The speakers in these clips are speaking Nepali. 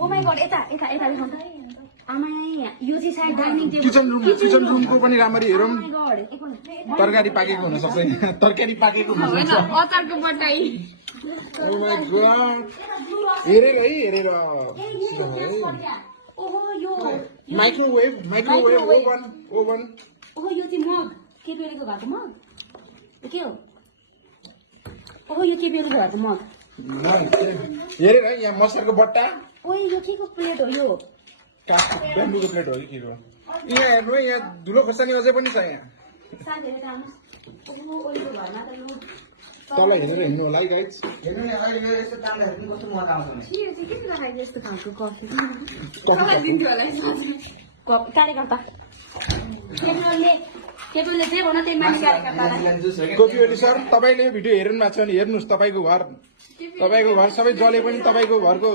ओ माय गॉड यता देखाउँ त आमा यो चाहिँ सायद डाइनिङ टेबल किचन रुमको पनि राम्ररी हेरौँ ओ माय गॉड एक मिनेट तरकारी पाकेको हुन सक्छ तरकारी पाकेको हुन सक्छ अचारको बटाई ओ माय गॉड हेरेर ओहो यो माइक्रोवेभ ओभन ओहो यो चाहिँ मग के बेलेको घरको मग के हो ओहो यो के बेलेको घरको मग हेरेर यहाँ मसलाको बट्टा ओए यो के को प्लेट हो यो ब्याम्बूको प्लेट हो कि के हो यहाँ हेर्नु है यहाँ धुलो खोर्सानी अझै पनि छ यहाँ साथीहरु त आउनुस् ओहो ओइको घरमा त लु तल हेरेर हिँड्नु होला है गाइज हेर्नु नि अहिले मेरो यस्तो दामले हेर्नु कस्तो मजा आउँछ नि यो चाहिँ के राखेको यस्तो खालको कफी कफी दिन्थ्यो होला कप कार्यकर्ता केटोले जे भन त्यही माथि कार्यकर्तालाई कोपी ओली सर तपाईले भिडियो हेर्नु भएको छ भने हेर्नुस् तपाईको घर सबै जले पनि तपाईको घरको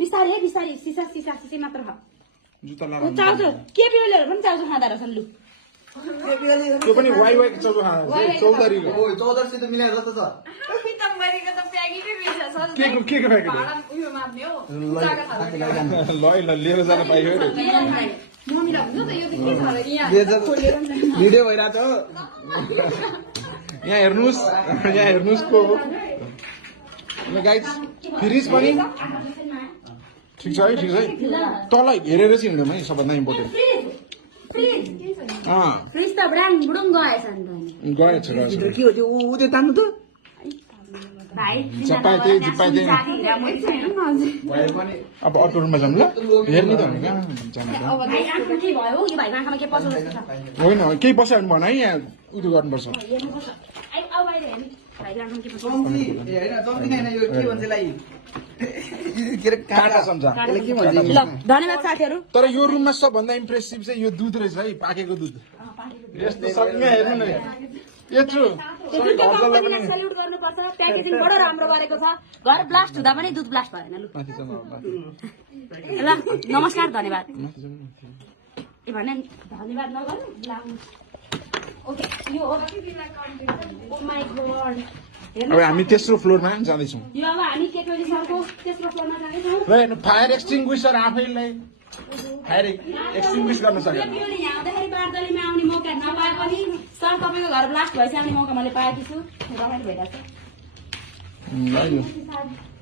बिस्तारै सिसा मात्र छ जुत्ता चाउचाउ के बियोलेहरु पनि चाउचाउ खाँदा रहेछन् लु त्यो पनि वाइ चौधो चौधरीको ओ 1400 त मिलाएर जस्तो छ पितम्बरीको त प्याकेटै बेच्छ सर के प्याकेट उयो मार्ने हो ल लिएर जान पाइयो मम्मीलाई हुन्छ त यो त के छ र यहाँ भिडियो भइराछ यहाँ हेर्नुस् को हो गाइज फ्रिज पनि ठिक छ है तल हेरेर चाहिँ हिँड्नु है सबभन्दा इम्पोर्टेन्ट फ्रिज त ब्राङ बुडुङ गएछ नि गएछ के हो त्यो उ त्यो तान्नु त भाइ झपाए अब अर्को रुममा जाऊँ ल हेर्नु त भने कहाँ जानु त अब भाइ आँखा के भयो यो भाइको आँखामा के पस्यो जस्तो छ होइन केही पस्यो भने भन है यहाँ उयो गर्नुपर्छ हेर्नुपर्छ अब बाहिर हेर्नु भाइको आँखामा के पस्यो चम्ची हैन चम्ची हैन यो के भन्छ लाई के रे काटा सम्झा यसले के भन्छ ल धन्यवाद साथीहरु तर यो रुममा सबभन्दा इम्प्रेसिभ चाहिँ यो दुध रहेछ है पाकेको दुध यस्तो सक्ने हेर्नु न यत्रो सबै घर जल्ला पनि सल्युट गर्नुपर्छ प्याकेजिङ बडो राम्रो गरेको छ घर ब्लास्ट हुँदा पनि दुध ब्लास्ट भएन लु माथि जानु ल नमस्कार धन्यवाद ए भने धन्यवाद नगर्नु लाउनु ओके यो हो ओ माय गॉड अब हामी तेस्रो फ्लोरमा जाँदैछौँ यो अब हामी केटोली सरको तेस्रो फ्लोरमा जाँदैछौँ ल हेर्नु फायर एक्सटिङ्ग्विसर आफैलाई फायर एक्सटिङ्ग्विस गर्न सकेन यो यहाँ आउँदाखेरि बारदलीमा आउने मौका नपाए पनि सर तपाईँको घर ब्लास्ट भएपछि आउने मौका मैले पाएकी छु रमाइलो भइरहेको छ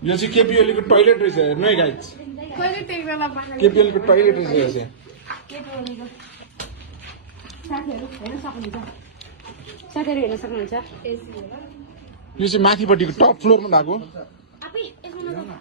यो चाहिँ केपिओलीको टोइलेट रहेछ हेर्नु है गाइज केपिओलीको टोइलेट रहेछ केटोलीको साथीहरु हेर्न सक्नुहुन्छ यो चाहिँ माथिपट्टिको टप फ्लोरमा भएको आफै यसमा